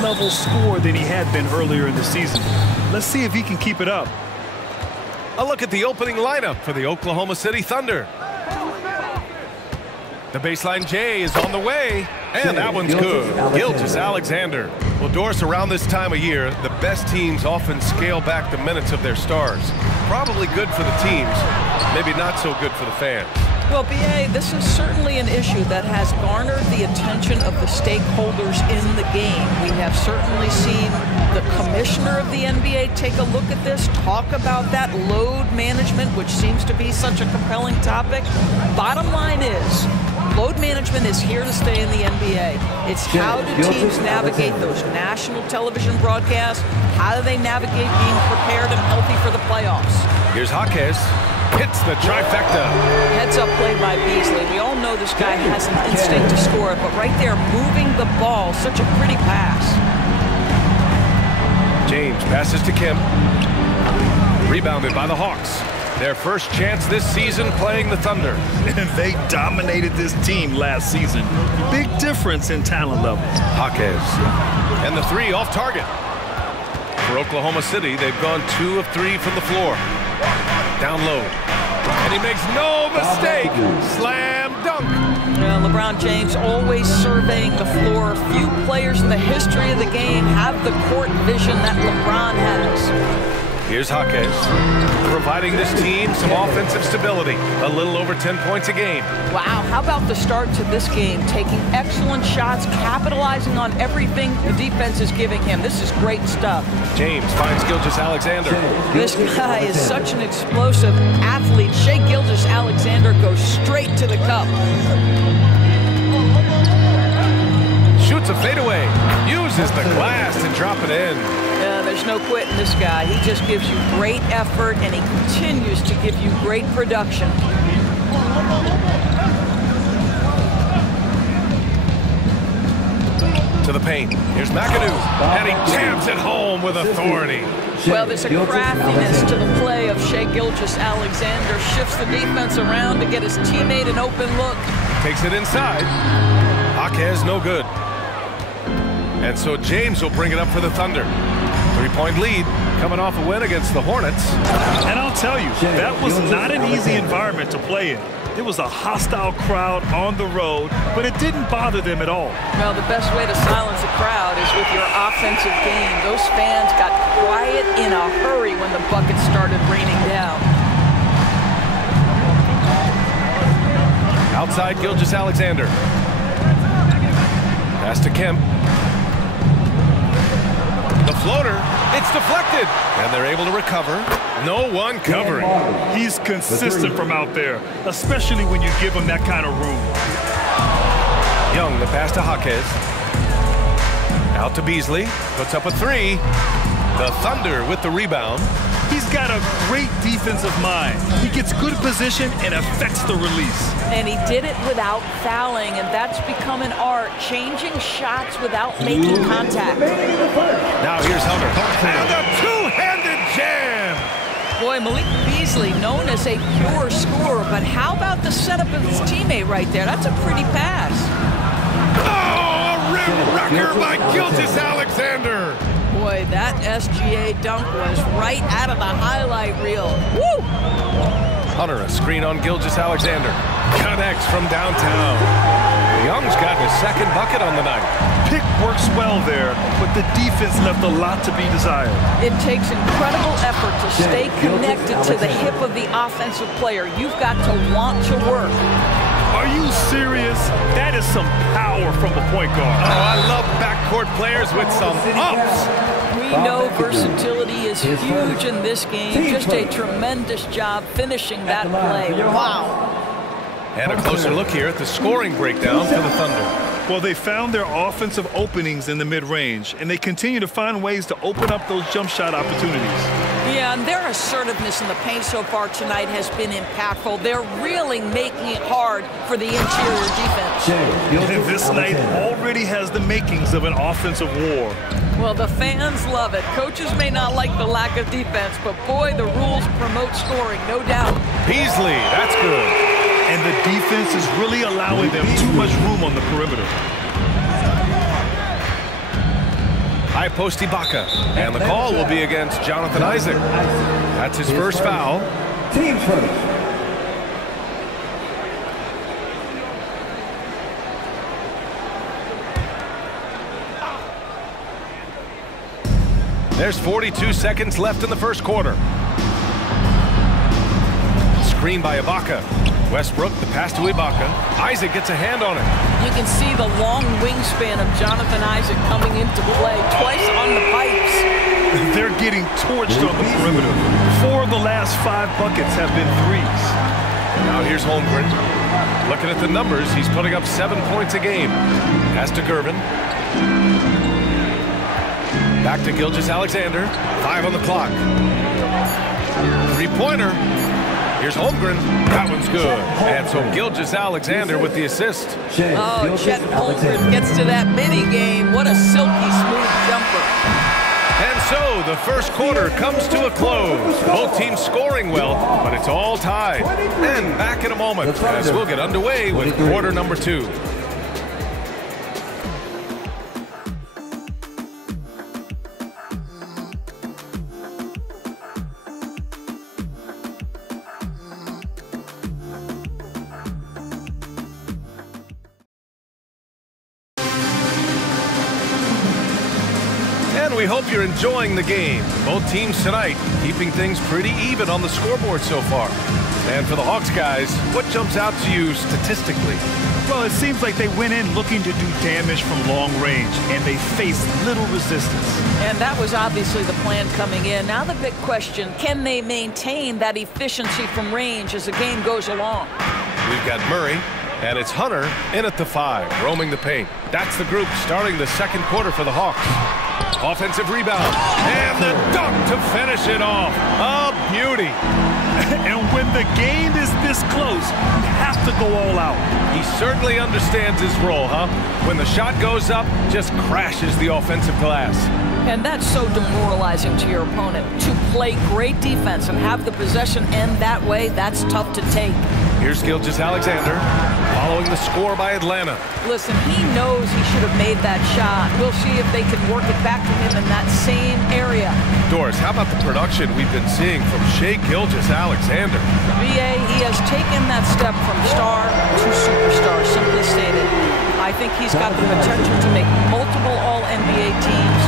high-level scorer than he had been earlier in the season. Let's see if he can keep it up. A look at the opening lineup for the Oklahoma City Thunder. The baseline J is on the way, and that one's good. Gilgeous-Alexander. Well, Doris, around this time of year, the best teams often scale back the minutes of their stars. Probably good for the teams, maybe not so good for the fans. Well, B.A., this is certainly an issue that has garnered the attention of the stakeholders in the game. We have certainly seen the commissioner of the NBA take a look at this, talk about that load management, which seems to be such a compelling topic. Bottom line is, load management is here to stay in the NBA. It's how do teams navigate those national television broadcasts? How do they navigate being prepared and healthy for the playoffs? Here's Hawks. Hits the trifecta. Heads up play by Beasley. We all know this guy has an instinct to score it, but right there, moving the ball, such a pretty pass. James passes to Kim. Rebounded by the Hawks. Their first chance this season playing the Thunder. And they dominated this team last season. Big difference in talent level. Hawks. And the three off target. For Oklahoma City, they've gone 2 of 3 from the floor. Down low. And he makes no mistake. Slam dunk. Well, LeBron James always surveying the floor. Few players in the history of the game have the court vision that LeBron has. Here's Hawks, providing this team some offensive stability. A little over 10 points a game. Wow, how about the start to this game? Taking excellent shots, capitalizing on everything the defense is giving him. This is great stuff. James finds Gilgeous-Alexander. This guy is such an explosive athlete. Shai Gilgeous-Alexander goes straight to the cup. Shoots a fadeaway. Uses the glass to drop it in. There's no quitting this guy. He just gives you great effort, and he continues to give you great production. To the paint. Here's McAdoo, and he jams it home with authority. Well, there's a craftiness to the play of Shai Gilgeous-Alexander. Shifts the defense around to get his teammate an open look. Takes it inside. Hawks no good. And so James will bring it up for the Thunder. 3-point lead, coming off a win against the Hornets. And I'll tell you, that was not an easy environment to play in. It was a hostile crowd on the road, but it didn't bother them at all. Well, the best way to silence a crowd is with your offensive game. Those fans got quiet in a hurry when the buckets started raining down. Outside Gilgeous-Alexander. Pass to Kemp. The floater, it's deflected, and they're able to recover. No one covering. He's consistent from out there, especially when you give him that kind of room. Young, the pass to Hawks. Out to Beasley, puts up a 3. The Thunder with the rebound. He's got a great defensive mind. He gets good position and affects the release. And he did it without fouling, and that's become an art, changing shots without making contact. Now here's Hunter, and a two-handed jam. Boy, Malik Beasley, known as a pure scorer, but how about the setup of his teammate right there? That's a pretty pass. Oh, a rim wrecker by Gilgeous-Alexander. Boy, that SGA dunk was right out of the highlight reel. Woo! Hunter, a screen on Gilgeous-Alexander. Connects from downtown. Young's got his second bucket on the night. Pick works well there, but the defense left a lot to be desired. It takes incredible effort to stay connected to the hip of the offensive player. You've got to want to work. Are you serious? That is some power from the point guard. Oh, I love backcourt players with some ups. We know versatility is huge in this game. Just a tremendous job finishing that play. Wow. And a closer look here at the scoring breakdown for the Thunder. Well, they found their offensive openings in the mid-range, and they continue to find ways to open up those jump shot opportunities. Yeah, and their assertiveness in the paint so far tonight has been impactful. They're really making it hard for the interior defense. And this night already has the makings of an offensive war. Well, the fans love it. Coaches may not like the lack of defense, but boy, the rules promote scoring, no doubt. Beasley, that's good. And the defense is really allowing them too much room on the perimeter. High post Ibaka. And the call will be against Jonathan Isaac. That's his first foul. Team first. There's 42 seconds left in the first quarter. Screen by Ibaka. Westbrook, the pass to Ibaka. Isaac gets a hand on it. You can see the long wingspan of Jonathan Isaac coming into play twice on the pipes. They're getting torched on the perimeter. 4 of the last 5 buckets have been threes. Now here's Holmgren. Looking at the numbers, he's putting up 7 points a game. Pass to Gervin. Back to Gilgeous-Alexander. 5 on the clock. Three-pointer. Here's Holmgren. That one's good. And so Gilgeous-Alexander with the assist. Oh, Chet Holmgren gets to that mini game. What a silky smooth jumper. And so the first quarter comes to a close. Both teams scoring well, but it's all tied. And back in a moment as we'll get underway with quarter number 2. We hope you're enjoying the game. Both teams tonight keeping things pretty even on the scoreboard so far. And for the Hawks guys, what jumps out to you statistically? Well, it seems like they went in looking to do damage from long range, and they faced little resistance. And that was obviously the plan coming in. Now the big question, can they maintain that efficiency from range as the game goes along? We've got Murray, and it's Hunter in at the 5, roaming the paint. That's the group starting the second quarter for the Hawks. Offensive rebound, and the dunk to finish it off. A beauty. And when the game is this close, you have to go all out. He certainly understands his role, huh? When the shot goes up, just crashes the offensive glass. And that's so demoralizing to your opponent. To play great defense and have the possession end that way, that's tough to take. Here's Gilgeous-Alexander, following the score by Atlanta. Listen, he knows he should have made that shot. We'll see if they can work it back to him in that same area. Doris, how about the production we've been seeing from Shai Gilgeous-Alexander? BA, he has taken that step from star to superstar, simply stated. I think he's got the potential to make multiple All-NBA teams.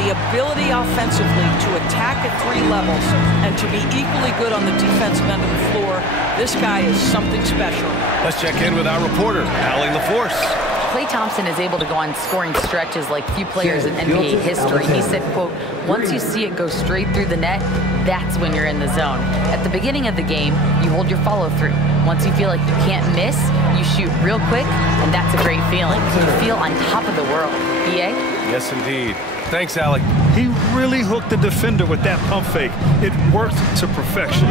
The ability offensively to attack at 3 levels and to be equally good on the defensive end of the floor, this guy is something special. Let's check in with our reporter, Allie LaForce. Klay Thompson is able to go on scoring stretches like few players in NBA history. He said, quote, once you see it go straight through the net, that's when you're in the zone. At the beginning of the game, you hold your follow through. Once you feel like you can't miss, you shoot real quick, and that's a great feeling. You feel on top of the world. BA? Yes, indeed. Thanks, Allie. He really hooked the defender with that pump fake. It worked to perfection.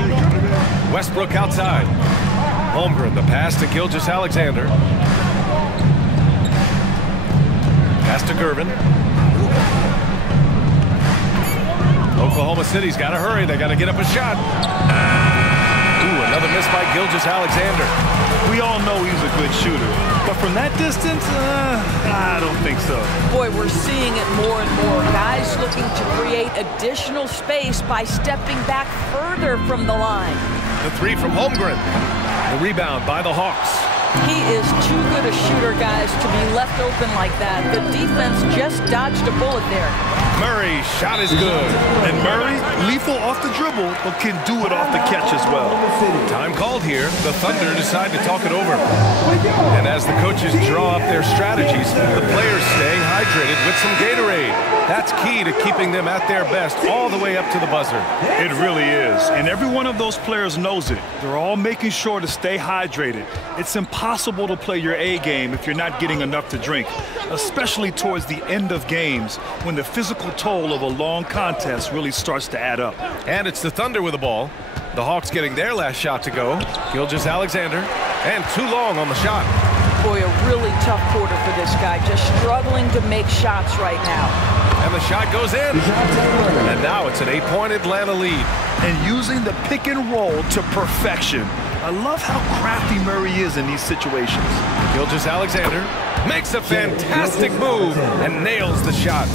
Westbrook outside. Holmgren, the pass to Gilgeous-Alexander. Pass to Gervin. Oklahoma City's got to hurry. They got to get up a shot. Ooh, another miss by Gilgeous-Alexander. We all know he's a good shooter, but from that distance, I don't think so. Boy, we're seeing it more and more. Guys looking to create additional space by stepping back further from the line. The 3 from Holmgren. The rebound by the Hawks. He is too good a shooter, guys, to be left open like that. The defense just dodged a bullet there. Murray's shot is good. And Murray, lethal off the dribble, but can do it off the catch as well. Time called here. The Thunder decide to talk it over. And as the coaches draw up their strategies, the players stay hydrated with some Gatorade. That's key to keeping them at their best all the way up to the buzzer. It really is. And every one of those players knows it. They're all making sure to stay hydrated. It's impossible to play your A game if you're not getting enough to drink, especially towards the end of games when the physical toll of a long contest really starts to add up. And it's the Thunder with the ball. The Hawks getting their last shot to go. Gilgeous-Alexander, and too long on the shot. Boy, a really tough quarter for this guy, just struggling to make shots right now. And the shot goes in. And now it's an 8-point Atlanta lead. And using the pick and roll to perfection. I love how crafty Murray is in these situations. Gilgeous-Alexander makes a fantastic move and nails the shot.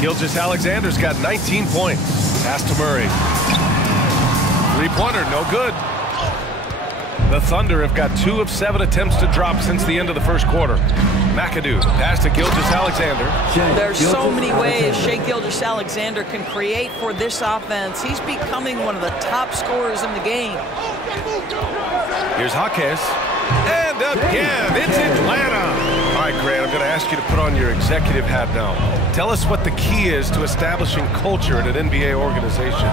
Gilgeous-Alexander's got 19 points. Pass to Murray. Three-pointer, no good. The Thunder have got 2 of 7 attempts to drop since the end of the first quarter. McAdoo, pass to Gilgeous-Alexander. There's so many ways Shai Gilgeous-Alexander can create for this offense. He's becoming one of the top scorers in the game. Here's Hawks. And again, it's Atlanta. All right, Grant, I'm going to ask you to put on your executive hat now. Tell us what the key is to establishing culture in an NBA organization.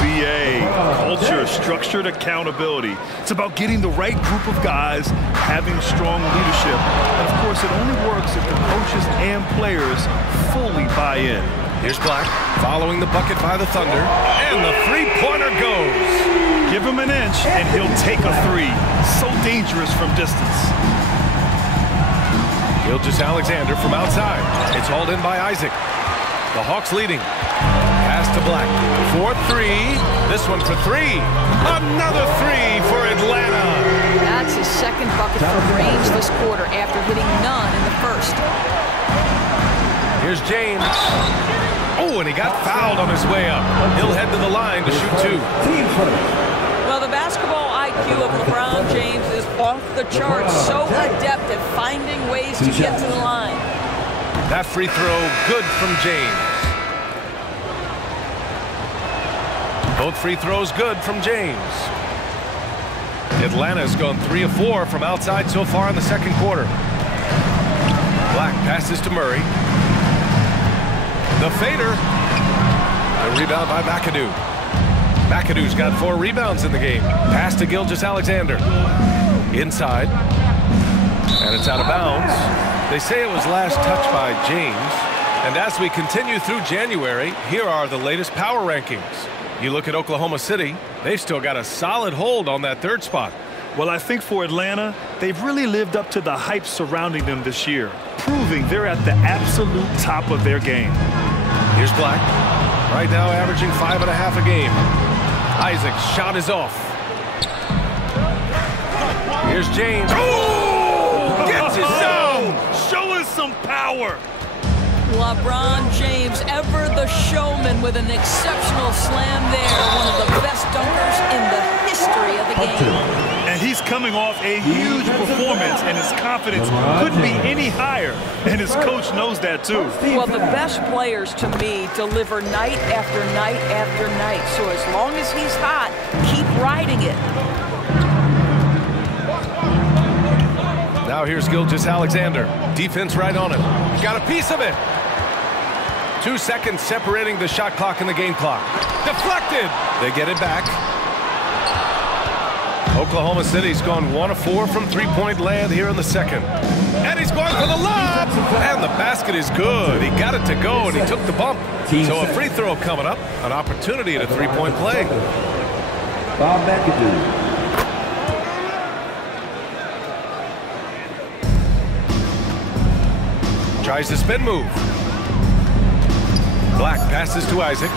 BA, culture, structured accountability. It's about getting the right group of guys, having strong leadership. And of course, it only works if the coaches and players fully buy in. Here's Black, following the bucket by the Thunder, and the three-pointer goes. Give him an inch, and he'll take a three. So dangerous from distance. Gilgeous-Alexander from outside. It's hauled in by Isaac. The Hawks leading. Pass to Black. 4-3. This one for 3. Another 3 for Atlanta. That's his second bucket from range this quarter after hitting none in the first. Here's James. Oh, and he got fouled on his way up. He'll head to the line to shoot 2. Well, the basketball IQ of LeBron James is off the charts. So adept at finding ways to get to the line. That free throw good from James. Both free throws good from James. Atlanta's gone 3 of 4 from outside so far in the second quarter. Black passes to Murray. The fader. The rebound by McAdoo. McAdoo's got 4 rebounds in the game. Pass to Gilgeous-Alexander. Inside. And it's out of bounds. They say it was last touched by James. And as we continue through January, here are the latest power rankings. You look at Oklahoma City, they've still got a solid hold on that 3rd spot. Well, I think for Atlanta, they've really lived up to the hype surrounding them this year, proving they're at the absolute top of their game. Here's Black. Right now averaging 5.5 a game. Isaac's shot is off. Here's James. Oh! Gets his zone! Show us some power! LeBron James, ever the showman with an exceptional slam there. One of the best dunkers in the history of the game. And he's coming off a huge performance, and his confidence couldn't be any higher. And his coach knows that, too. Well, the best players, to me, deliver night after night after night. So as long as he's hot, keep riding it. Now here's Gilgeous-Alexander. Defense right on him. Got a piece of it. 2 seconds separating the shot clock and the game clock. Deflected. They get it back. Oklahoma City's gone 1 of 4 from three-point land here in the second. And he's going for the lob. And the basket is good. He got it to go, and he took the bump. So a free throw coming up. An opportunity at a three-point play. Bob McAdoo. Tries the spin move. Black passes to Isaac.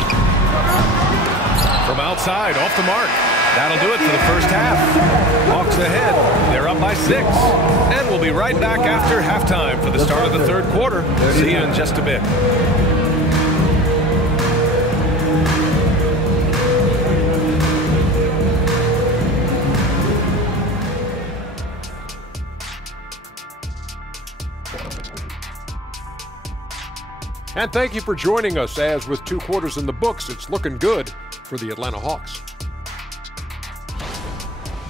From outside, off the mark. That'll do it for the first half. Hawks ahead. They're up by 6. And we'll be right back after halftime for the start of the 3rd quarter. See you in just a bit. And thank you for joining us, as with 2 quarters in the books, it's looking good for the Atlanta Hawks.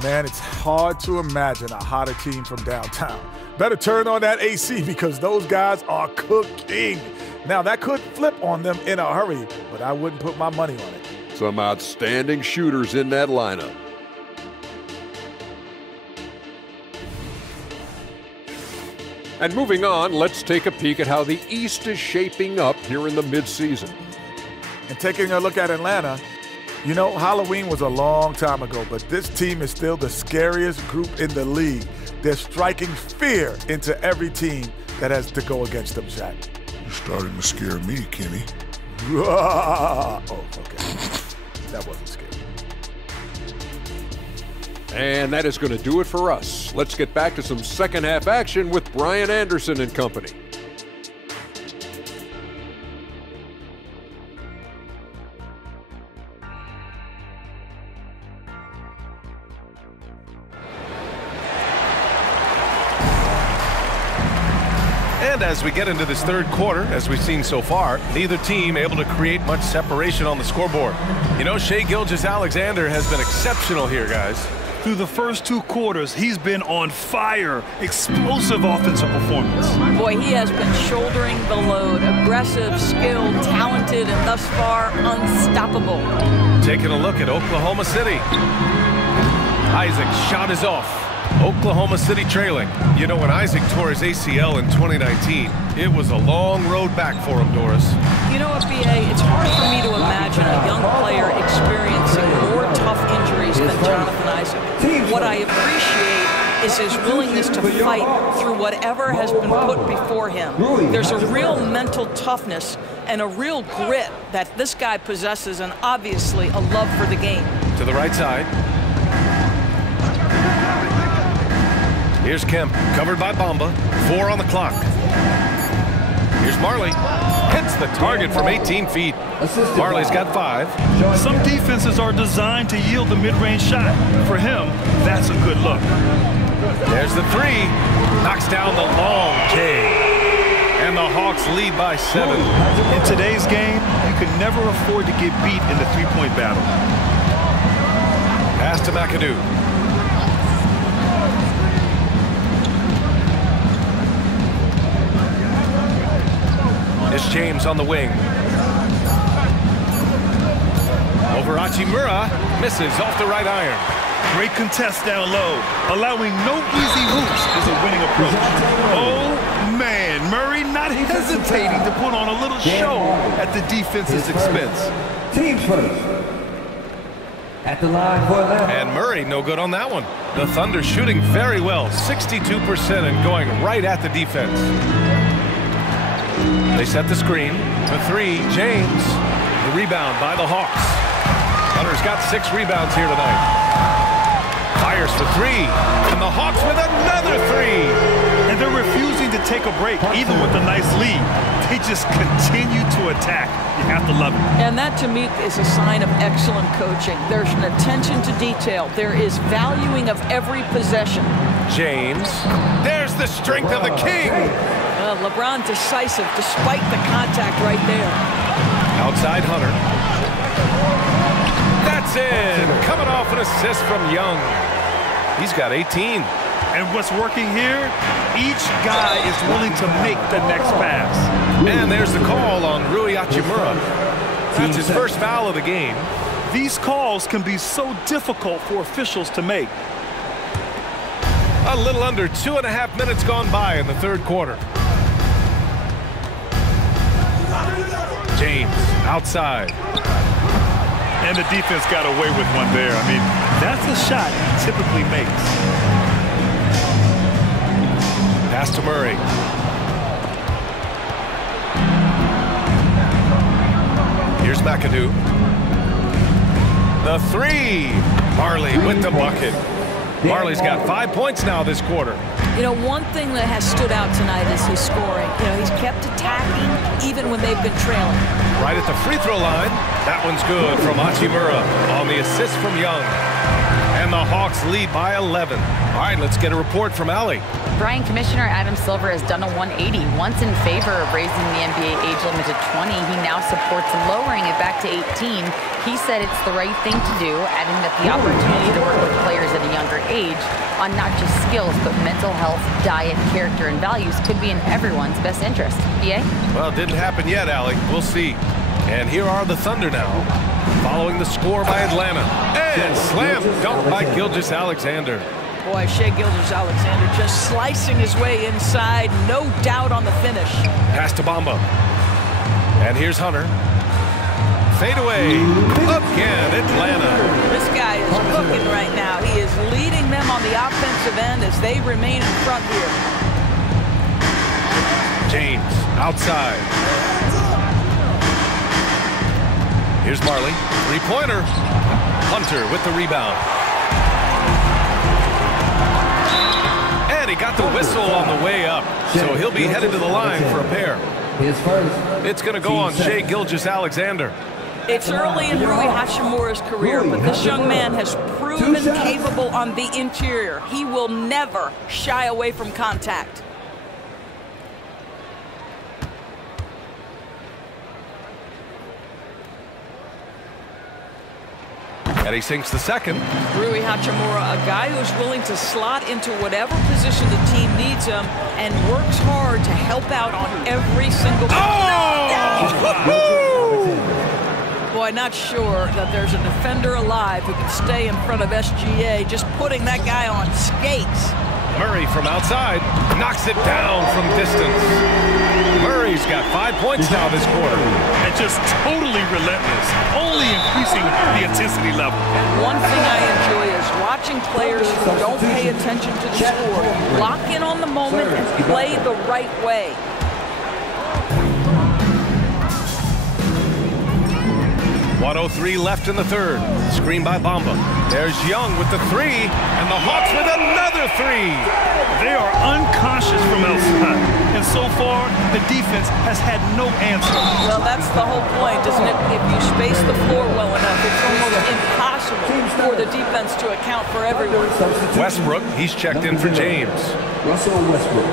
Man, it's hard to imagine a hotter team from downtown. Better turn on that AC because those guys are cooking. Now, that could flip on them in a hurry, but I wouldn't put my money on it. Some outstanding shooters in that lineup. And moving on, let's take a peek at how the East is shaping up here in the midseason. And taking a look at Atlanta, you know, Halloween was a long time ago, but this team is still the scariest group in the league. They're striking fear into every team that has to go against them, Shaq. You're starting to scare me, Kenny. Oh, okay. That wasn't scary. And that is going to do it for us. Let's get back to some second half action with Brian Anderson and company. And as we get into this third quarter, as we've seen so far, neither team able to create much separation on the scoreboard. You know, Shai Gilgeous-Alexander has been exceptional here, guys. Through the first 2 quarters, he's been on fire. Explosive offensive performance. Boy, he has been shouldering the load. Aggressive, skilled, talented, and thus far unstoppable. Taking a look at Oklahoma City. Isaac's shot is off. Oklahoma City trailing. You know, when Isaac tore his ACL in 2019, it was a long road back for him, Doris. You know what, B.A., it's hard for me to imagine a young player experiencing more tough injuries than Jonathan Isaac. What I appreciate is his willingness to fight through whatever has been put before him. There's a real mental toughness and a real grit that this guy possesses, and obviously a love for the game. To the right side. Here's Kemp, covered by Bamba. 4 on the clock. Here's Marley. Hits the target from 18 feet. Marley's got 5. Some defenses are designed to yield the mid-range shot. For him, that's a good look. There's the 3. Knocks down the long K. And the Hawks lead by 7. In today's game, you can never afford to get beat in the three-point battle. Pass to McAdoo. It's James on the wing. Over Hachimura, misses off the right iron. Great contest down low. Allowing no easy hoops is a winning approach. Oh, man. Murray not hesitating to put on a little show at the defense's expense. Teams first. At the line for 11. And Murray, no good on that one. The Thunder shooting very well, 62% and going right at the defense. They set the screen. The 3, James. The rebound by the Hawks. Hunter's got 6 rebounds here tonight. Fires for 3. And the Hawks with another 3. And they're refusing to take a break, even with a nice lead. They just continue to attack. You have to love it. And that, to me, is a sign of excellent coaching. There's an attention to detail. There is valuing of every possession. James. There's the strength of the King. LeBron decisive despite the contact right there. Outside Hunter. That's in. Coming off an assist from Young. He's got 18. And what's working here? Each guy is willing to make the next pass. And there's the call on Rui Hachimura. That's his first foul of the game. These calls can be so difficult for officials to make. A little under 2.5 minutes gone by in the third quarter. James outside. And the defense got away with one there. I mean, that's a shot he typically makes. Pass to Murray. Here's McAdoo. The 3. Marley with the bucket. Marley's got 5 points now this quarter. You know, one thing that has stood out tonight is his scoring. You know, he's kept attacking even when they've been trailing. Right at the free throw line. That one's good from Hachimura on the assist from Young. And the Hawks lead by 11. All right, let's get a report from Allie. Brian, Commissioner Adam Silver has done a 180. Once in favor of raising the NBA age limit to 20, he now supports lowering it back to 18. He said it's the right thing to do, adding that the opportunity to work with players at a younger age on not just skills, but mental health, diet, character, and values could be in everyone's best interest. BA? Well, it didn't happen yet, Allie. We'll see. And here are the Thunder now, following the score by Atlanta. And slam dunk by Gilgeous-Alexander. Boy, Shai Gilgeous-Alexander just slicing his way inside. No doubt on the finish. Pass to Bamba. And here's Hunter. Fade away. Again, Atlanta. This guy is cooking right now. He is leading them on the offensive end as they remain in front here. James outside. Here's Marley. Three-pointer. Hunter with the rebound. And he got the whistle on the way up. So he'll be headed to the line for a pair. It's going to go on Shai Gilgeous-Alexander. It's early in Rui Hachimura's career, but this young man has proven capable on the interior. He will never shy away from contact. And he sinks the second. Rui Hachimura, a guy who's willing to slot into whatever position the team needs him and works hard to help out on every single Boy, not sure that there's a defender alive who can stay in front of SGA, just putting that guy on skates. Murray from outside knocks it down from distance. Murray's got 5 points now this quarter. And just totally relentless, only increasing the intensity level. One thing I enjoy is watching players who don't pay attention to the score lock in on the moment and play the right way. 1:03 left in the third. Screen by Bamba. There's Young with the three, and the Hawks with another three. They are unconscious from outside, and so far, the defense has had no answer. Well, that's the whole point, isn't it? If you space the floor well enough, it's almost impossible for the defense to account for everyone. Westbrook, he's checked in for James. Russell Westbrook.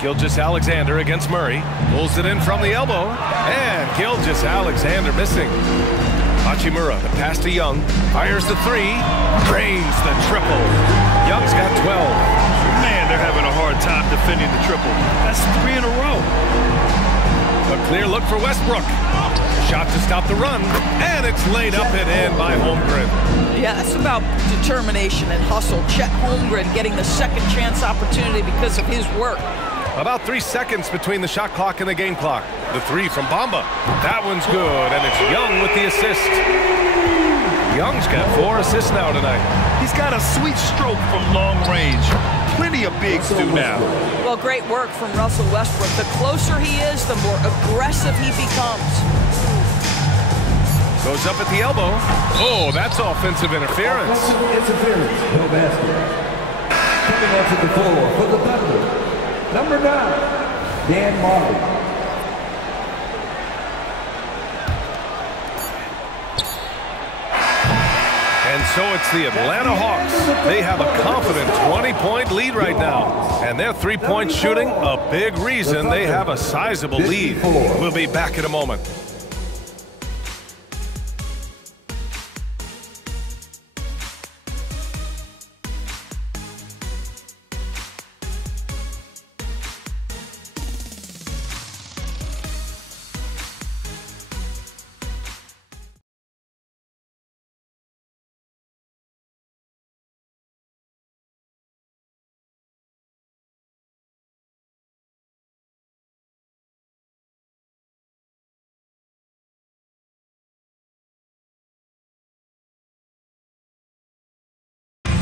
Gilgeous-Alexander against Murray. Pulls it in from the elbow. And Gilgeous-Alexander missing. Hachimura, the pass to Young. Fires the three. Drains the triple. Young's got 12. Man, they're having a hard time defending the triple. That's 3 in a row. A clear look for Westbrook. Shot to stop the run. And it's laid up and in by Holmgren. Yeah, that's about determination and hustle. Chet Holmgren getting the second chance opportunity because of his work. About 3 seconds between the shot clock and the game clock. The three from Bamba. That one's good, and it's Young with the assist. Young's got 4 assists now tonight. He's got a sweet stroke from long range. Plenty of bigs do now. Well, great work from Russell Westbrook. The closer he is, the more aggressive he becomes. Goes up at the elbow. Oh, that's offensive interference. Interference, no basket. Coming onto the floor for the Thunder. Number 9, Dan Marley. And so it's the Atlanta Hawks. They have a confident 20-point lead right now. And their three-point shooting, a big reason they have a sizable lead. We'll be back in a moment.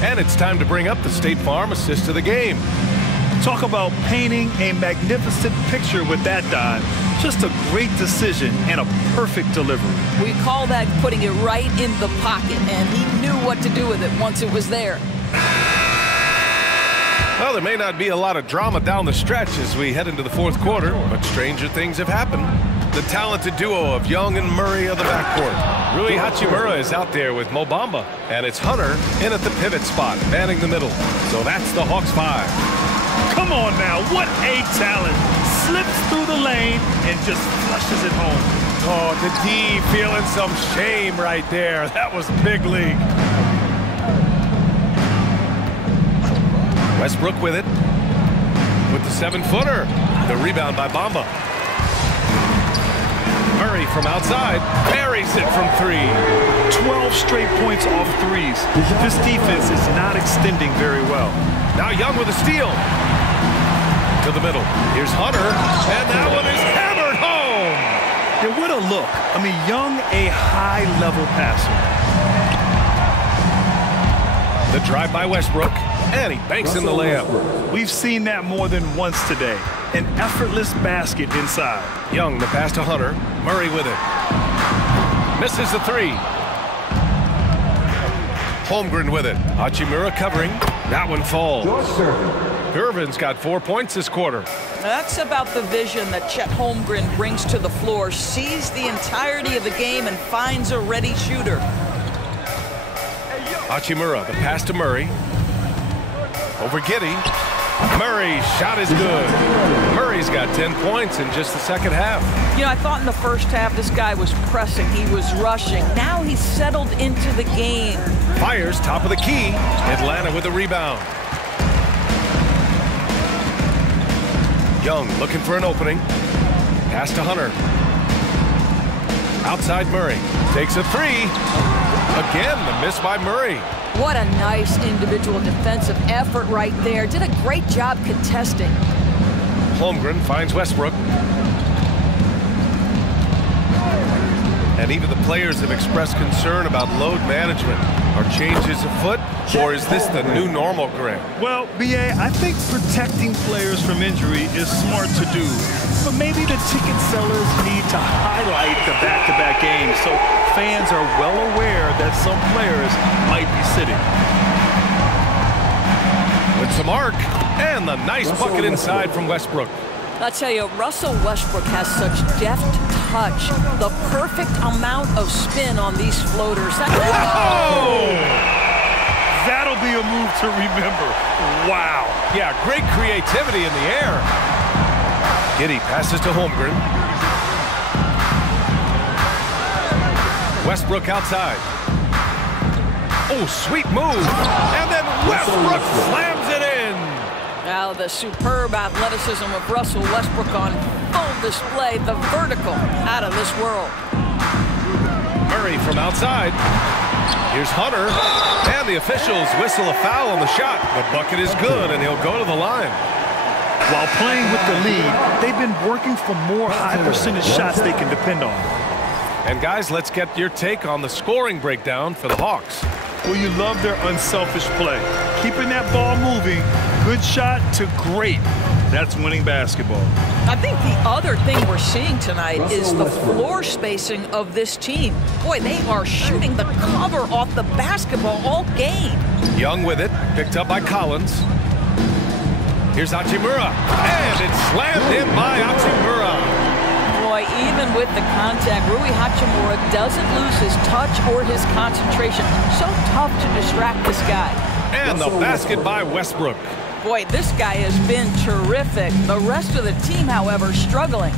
And it's time to bring up the State Farm assist of the game. Talk about painting a magnificent picture with that dive. Just a great decision and a perfect delivery. We call that putting it right in the pocket, and he knew what to do with it once it was there. Well, there may not be a lot of drama down the stretch as we head into the fourth quarter, but stranger things have happened. The talented duo of Young and Murray of the backcourt. Rui Hachimura is out there with Mo Bamba, and it's Hunter in at the pivot spot, manning the middle. So that's the Hawks 5. Come on now, what a talent. Slips through the lane and just flushes it home. Oh, the D feeling some shame right there. That was big league. Westbrook with it. With the 7-footer. The rebound by Bamba. Murray from outside, buries it from 3. 12 straight points off threes. This defense is not extending very well. Now Young with a steal. To the middle. Here's Hunter, and that one is hammered home. Yeah, what a look. I mean, Young, a high-level passer. The drive by Westbrook, and he banks in the layup. We've seen that more than once today. An effortless basket inside. Young, the pass to Hunter. Murray with it. Misses the 3. Holmgren with it. Hachimura covering. That one falls. Gervin's got 4 points this quarter. That's about the vision that Chet Holmgren brings to the floor. Sees the entirety of the game and finds a ready shooter. Hachimura, the pass to Murray. Over Giddey. Murray's shot is good. Murray's got 10 points in just the second half. You know, I thought in the first half this guy was pressing, he was rushing. Now he's settled into the game. Fires top of the key. Atlanta with a rebound. Young looking for an opening. Pass to Hunter. Outside Murray. Takes a three. Again, the miss by Murray. What a nice individual defensive effort right there. Did a great job contesting. Holmgren finds Westbrook. And even the players have expressed concern about load management. Are changes afoot, or is this the new normal, Greg? Well, B.A., I think protecting players from injury is smart to do. But maybe the ticket sellers need to highlight the back-to-back games so fans are well aware that some players might be sitting. With some arc, and the nice bucket inside from Westbrook. I tell you, Russell Westbrook has such deft touch, the perfect amount of spin on these floaters. Whoa! That'll be a move to remember. Wow. Yeah, great creativity in the air. Giddey passes to Holmgren. Westbrook outside. Oh, sweet move. And then Westbrook slams it in. Now the superb athleticism of Russell Westbrook on full display. The vertical out of this world. Murray from outside. Here's Hunter. And the officials whistle a foul on the shot. The bucket is good, and he'll go to the line. While playing with the lead, they've been working for more high-percentage shots they can depend on. And guys, let's get your take on the scoring breakdown for the Hawks. Well, you love their unselfish play. Keeping that ball moving, good shot to great. That's winning basketball. I think the other thing we're seeing tonight is the floor spacing of this team. Boy, they are shooting the cover off the basketball all game. Young with it, picked up by Collins. Here's Hachimura, and it's slammed in by Hachimura. Boy, even with the contact, Rui Hachimura doesn't lose his touch or his concentration. So tough to distract this guy. And the basket by Westbrook. Boy, this guy has been terrific. The rest of the team, however, struggling.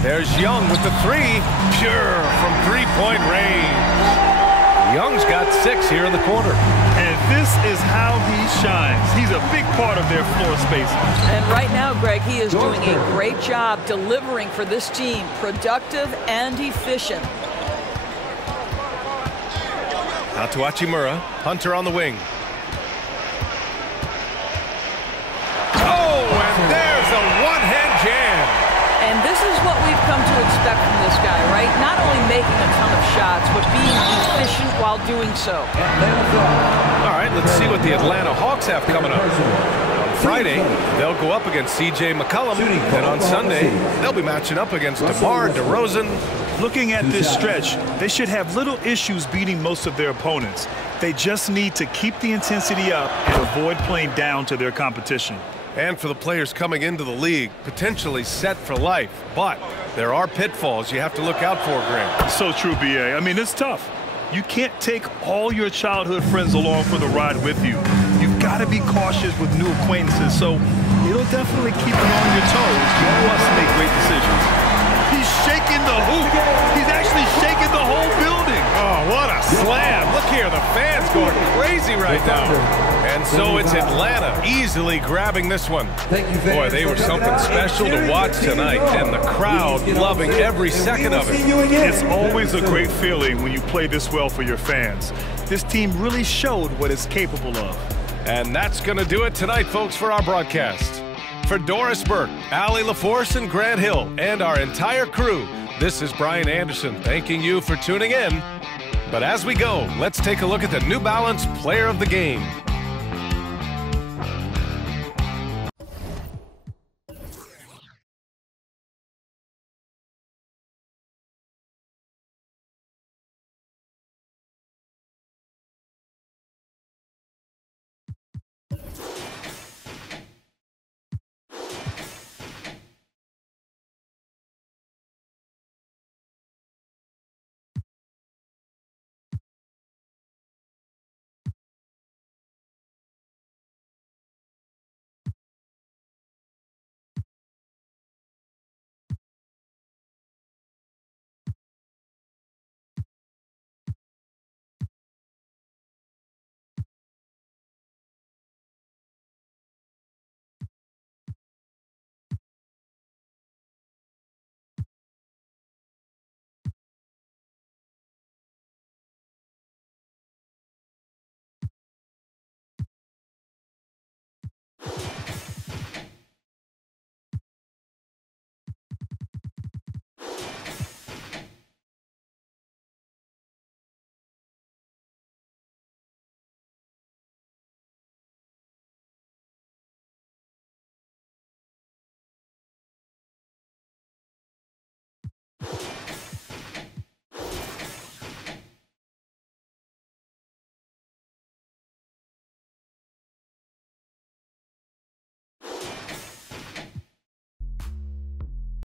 There's Young with the three. Pure from three-point range. Young's got 6 here in the quarter. And this is how he shines. He's a big part of their floor spacing. And right now, Greg, he is doing a great job delivering for this team. Productive and efficient. Out to Hachimura. Hunter on the wing. Oh, and there's a one-hand jam. And this is what we've come to expect from this guy, right? Not only making a ton of shots, but being efficient while doing so. All right, let's see what the Atlanta Hawks have coming up. On Friday, they'll go up against C.J. McCollum, and on Sunday, they'll be matching up against DeMar DeRozan. Looking at this stretch, they should have little issues beating most of their opponents. They just need to keep the intensity up and avoid playing down to their competition. And for the players coming into the league, potentially set for life. But there are pitfalls you have to look out for, Greg. So true, B.A. I mean, it's tough. You can't take all your childhood friends along for the ride with you. You've got to be cautious with new acquaintances, so it'll definitely keep you on your toes. You must make great decisions. He's shaking the hoop. He's actually shaking the whole building. Oh, what a slam. Look here, the fans going crazy right now. And so it's Atlanta easily grabbing this one. Boy, they were something special to watch tonight, and the crowd loving every second of it. It's always a great feeling when you play this well for your fans. This team really showed what it's capable of. And that's going to do it tonight, folks, for our broadcast. For Doris Burke, Allie LaForce, and Grant Hill, and our entire crew, this is Brian Anderson thanking you for tuning in. But as we go, let's take a look at the New Balance Player of the Game.